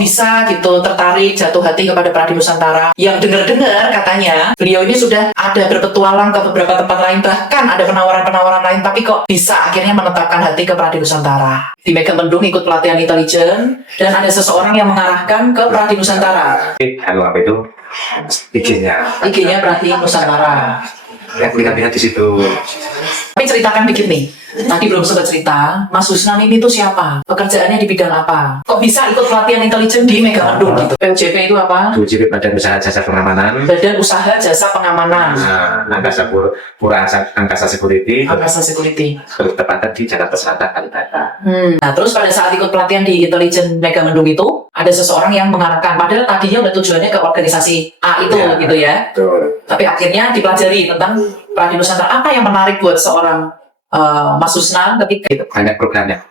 bisa gitu tertarik jatuh hati kepada Pradi Nusantara? Yang dengar-dengar katanya beliau ini sudah ada berpetualang ke beberapa tempat lain, bahkan ada penawaran-penawaran lain, tapi kok bisa akhirnya menetapkan hati ke Pradi Nusantara. Di Megamendung ikut pelatihan intelijen dan ada seseorang yang mengarahkan ke Pradi Nusantara. Halo, apa itu? IG-nya Pradi Nusantara. Ya, lihat di situ. Tapi ceritakan dikit nih. Tadi belum sempat cerita, Mas Husnan ini tuh siapa? Pekerjaannya di bidang apa? Kok bisa ikut pelatihan intelijen di Megamendung gitu? PUJP itu apa? PUJP Badan Usaha Jasa Pengamanan. Badan Usaha Jasa Pengamanan. Angkasa Pura Angkasa Security. Angkasa Security. Bertepatan di Jakarta Selatan, Kalibata. Nah, terus pada saat ikut pelatihan di intelijen Megamendung itu, ada seseorang yang mengarahkan. Padahal tadinya udah tujuannya ke organisasi A itu, ya, gitu ya. Betul. Tapi akhirnya dipelajari tentang Pradi Nusantara. Apa yang menarik buat seorang Mas Husnan ketika itu? Banyak programnya.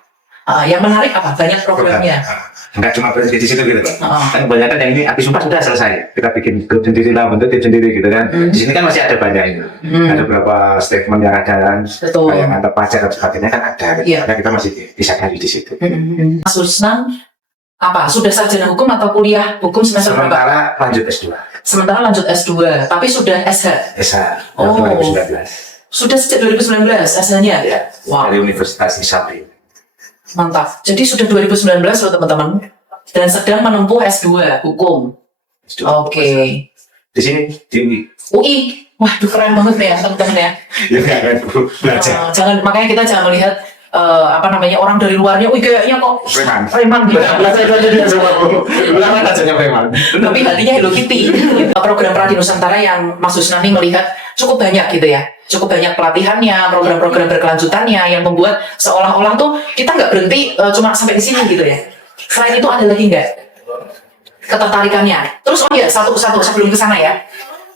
Yang menarik apa? Banyak programnya. Enggak cuma berhenti di situ gitu, Pak. Kan kebanyakan yang ini api sumpah sudah selesai. Kita bikin grup sendiri lah, bentuk tim sendiri gitu kan. Di sini kan masih ada banyak ini. Ada beberapa statement yang ada kan. Betul. Kayak mantap pajak dan sebagainya kan ada. Gitu. Iya. Karena kita masih bisa cari di situ. Mas Husnan apa? Sudah sarjana hukum atau kuliah hukum semester berapa? Sementara lanjut S2. Sementara lanjut S2, tapi sudah SH. SH. Oh. 2019. Sudah sejak 2019 SH-nya? Ya. Wow. Dari Universitas Isabri. Mantap. Jadi sudah 2019 loh teman-teman. Dan sedang menempuh S2 hukum. Oke. Di sini di UI. Waduh, keren banget nih ya teman-teman ya. Ya kan belajar. Makanya kita jangan melihat orang dari luarnya, wih kayaknya kok preman gitu. Tapi hatinya Hello Kitty. Program Pradi Nusantara yang Mas Husnan melihat cukup banyak gitu ya. Cukup banyak pelatihannya, program-program berkelanjutannya yang membuat seolah-olah tuh kita nggak berhenti cuma sampai di sini gitu ya. Selain itu ada lagi nggak ketertarikannya? Terus satu sebelum ke sana ya.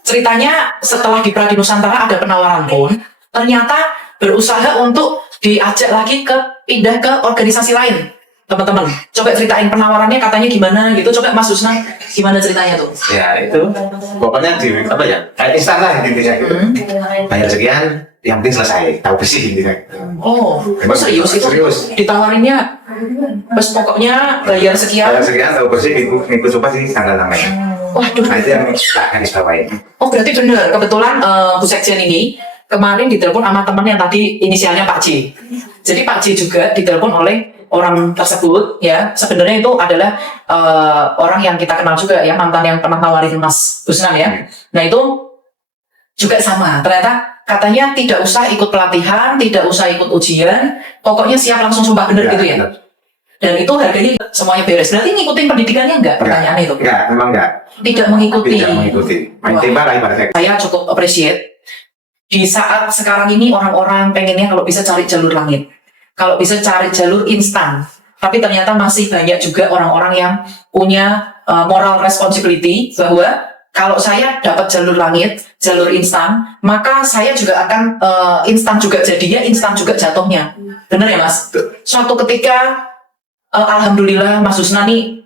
Ceritanya setelah di Pradi Nusantara ada penawaran pun, ternyata berusaha untuk diajak lagi pindah ke organisasi lain. Teman-teman, coba ceritain penawarannya katanya gimana gitu. Coba Mas Husnan, gimana ceritanya tuh? Ya itu, pokoknya kayak instan lah intinya gitu. Bayar sekian, yang penting selesai, tahu bersih intinya. Oh, serius itu? Serius. Ditawarinnya, pas pokoknya bayar sekian. Bayar sekian, tahu bersih, ngikut sumpah sih tanggal namanya. Waduh. Nah itu yang tak garis bawain. Oh berarti benar, kebetulan Bu Sekjen ini kemarin ditelepon sama teman yang tadi inisialnya Pak J. Jadi Pak J juga ditelepon oleh orang tersebut ya. Sebenarnya itu adalah orang yang kita kenal juga ya, mantan yang pernah nawarin Mas Husnan ya. Nah itu juga sama. Ternyata katanya tidak usah ikut pelatihan, tidak usah ikut ujian, pokoknya siap langsung sumpah bener gitu ya. Bener. Dan itu harganya semuanya beres. Berarti ngikutin pendidikannya enggak? Pertanyaan itu? Enggak, memang enggak. Tidak mengikuti. Tidak mengikuti. Main tembak lah ibaratnya. Saya cukup appreciate di saat sekarang ini orang-orang pengennya kalau bisa cari jalur langit, kalau bisa cari jalur instan. Tapi ternyata masih banyak juga orang-orang yang punya moral responsibility bahwa kalau saya dapat jalur langit, jalur instan, maka saya juga akan instan juga jadinya, instan juga jatuhnya. Benar ya Mas? Suatu ketika alhamdulillah Mas Husnan nih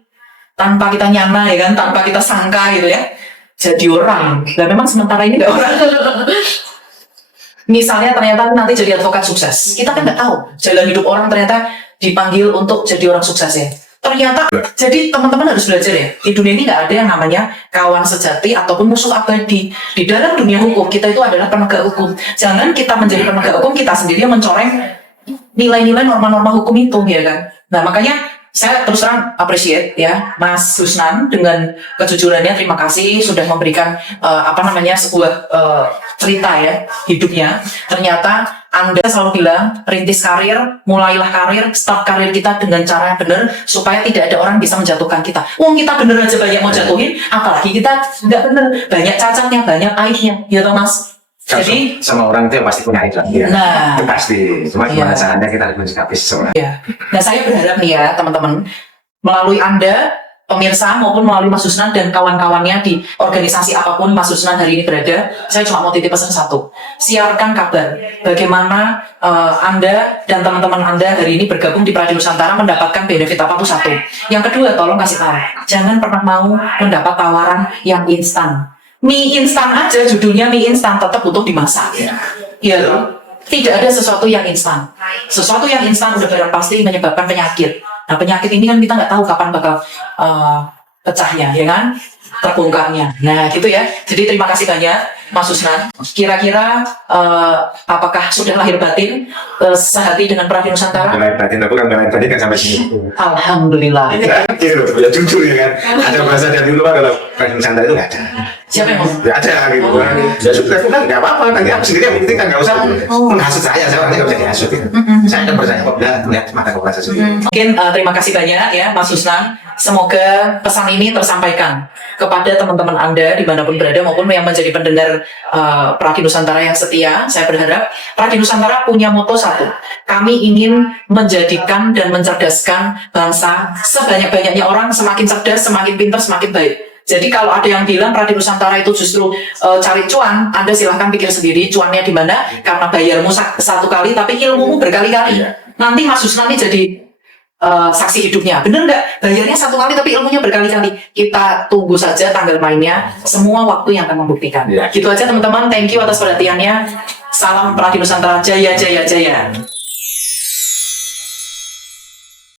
tanpa kita nyana ya kan, tanpa kita sangka gitu ya, jadi orang. Dan memang sementara ini nggak orang. Misalnya ternyata nanti jadi advokat sukses, kita kan nggak tahu jalan hidup orang ternyata dipanggil untuk jadi orang sukses ya. Ternyata, jadi teman-teman harus belajar ya, di dunia ini nggak ada yang namanya kawan sejati ataupun musuh abadi. Di dalam dunia hukum, kita itu adalah penegak hukum. Jangan kita menjadi penegak hukum, kita sendiri yang mencoreng nilai-nilai norma-norma hukum itu ya kan. Nah makanya saya terus terang appreciate ya Mas Husnan dengan kejujurannya. Terima kasih sudah memberikan sebuah cerita ya hidupnya. Ternyata Anda selalu bilang rintis karir, mulailah karir, start karir kita dengan cara yang benar supaya tidak ada orang bisa menjatuhkan kita. Kita bener aja banyak mau jatuhin, apalagi kita nggak bener, banyak cacatnya, banyak aibnya, ya toh Mas. Jadi sama orang itu pasti punya aib lah ya. Nah, itu pasti. Cuma gimana caranya kita harus menyikapi seseorang. Ya. Nah saya berharap nih ya teman-teman, melalui Anda pemirsa maupun melalui Mas Husnan dan kawan-kawannya di organisasi apapun Mas Husnan hari ini berada, saya cuma mau titip pesan satu, siarkan kabar bagaimana Anda dan teman-teman Anda hari ini bergabung di Pradi Nusantara mendapatkan benefit apa tuh satu. Yang kedua, tolong kasih tahu, jangan pernah mau mendapat tawaran yang instan. Mie instan aja judulnya mie instan, tetap butuh dimasak. Ya, tidak ada sesuatu yang instan. Sesuatu yang instan udah barang pasti menyebabkan penyakit. Nah penyakit ini kan kita nggak tahu kapan bakal pecahnya, ya kan? Terbongkarnya. Nah gitu ya. Jadi terima kasih banyak Mas Susnan. Kira-kira apakah sudah lahir batin sehati dengan Pradi Nusantara? Lahir batin, aku kan lahir batin kan sampai sini. Alhamdulillah. Ya, gitu, ya jujur ya kan. Ada bahasa dari dulu kalau Pradi Nusantara itu nggak ada. Siapa yang ngomong? Nggak ada gitu kan. Ya sudah, kan nggak apa-apa. Nanti aku sendiri yang penting kan nggak usah menghasut saya nanti nggak bisa dihasut. Gitu. Saya kan percaya kok udah melihat mata kepala saya sendiri. Mungkin terima kasih banyak ya Mas Susnan. Semoga pesan ini tersampaikan kepada teman-teman Anda dimanapun berada maupun yang menjadi pendengar Pradi Nusantara yang setia. Saya berharap Pradi Nusantara punya moto satu. Kami ingin menjadikan dan mencerdaskan bangsa sebanyak-banyaknya orang, semakin cerdas, semakin pintar, semakin baik. Jadi kalau ada yang bilang Pradi Nusantara itu justru cari cuan, Anda silahkan pikir sendiri cuannya di mana, karena bayarmu satu kali tapi ilmumu berkali-kali. Nanti Mas Susnan ini jadi saksi hidupnya. Bener nggak? Bayarnya satu kali tapi ilmunya berkali-kali. Kita tunggu saja tanggal mainnya. Semua waktu yang akan membuktikan. Gitu aja teman-teman. Thank you atas perhatiannya. Salam Pradi Nusantara. Jaya, jaya, jaya.